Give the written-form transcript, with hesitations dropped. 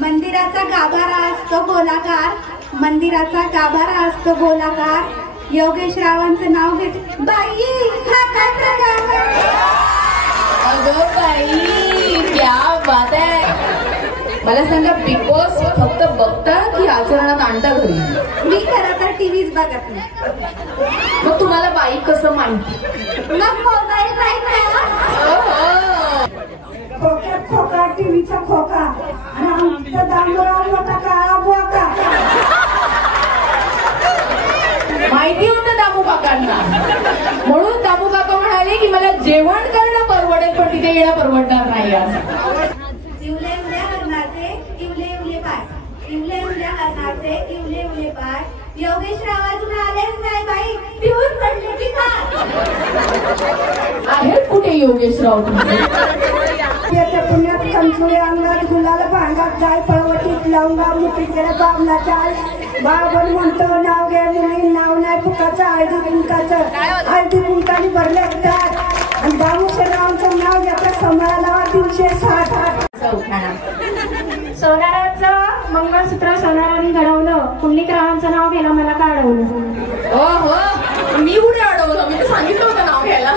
मंदिराचा गाभारा असतो गोलाकार, मंदिराचा गाभारा असतो गोलाकार. योगेश रावांचं नाव घेत बाई हा काय प्रकार. अगं बाई क्या बात आहे. मला सांगा बिग बॉस फक्त बघता की आचरणात आणता घरी? मी खरं तर टीव्हीच बघत नाही. मग तुम्हाला बाई कसं माहिती? मग मोबाईल नाही ना. खोक्यात खोका टीव्हीचा खोका आणि आमचा दांडोळा मोठा का बोका. माहिती होतं दामू काकांना, म्हणून दामू काका म्हणाले की मला जेवण करणं परवडेल पण तिथे येणं परवडणार नाही. असं इवले उले हरणाचे इवले उले पाय, इवले उले हरणाचे इवले उले पाय. योगेश राव अजून आलेच नाही बाई, पिऊन पडले की काय. आहेत कुठे योगेशराव तुमचे? येत्या पुण्यात कंचुळे अंगात गुलाल भांगात जाय पळवटीत लावून मुठीत गेला बाबला चाल. बाबन म्हणतो नाव घे मुली नाव नाही फुकाचं हळदी कुंकाचं. हळदी कुंकाने भरले त्यात आणि बाबूशेरावांचं नाव घेतलं समाळाला 360. सोनाराचं मंगळसूत्र सोनाराने घडवलं, पुंडलिकरावांचं नाव घ्यायला मला का अडवलं? हो हो मी कुठे अडवलं, मी तर सांगितलं होतं नाव घ्यायला.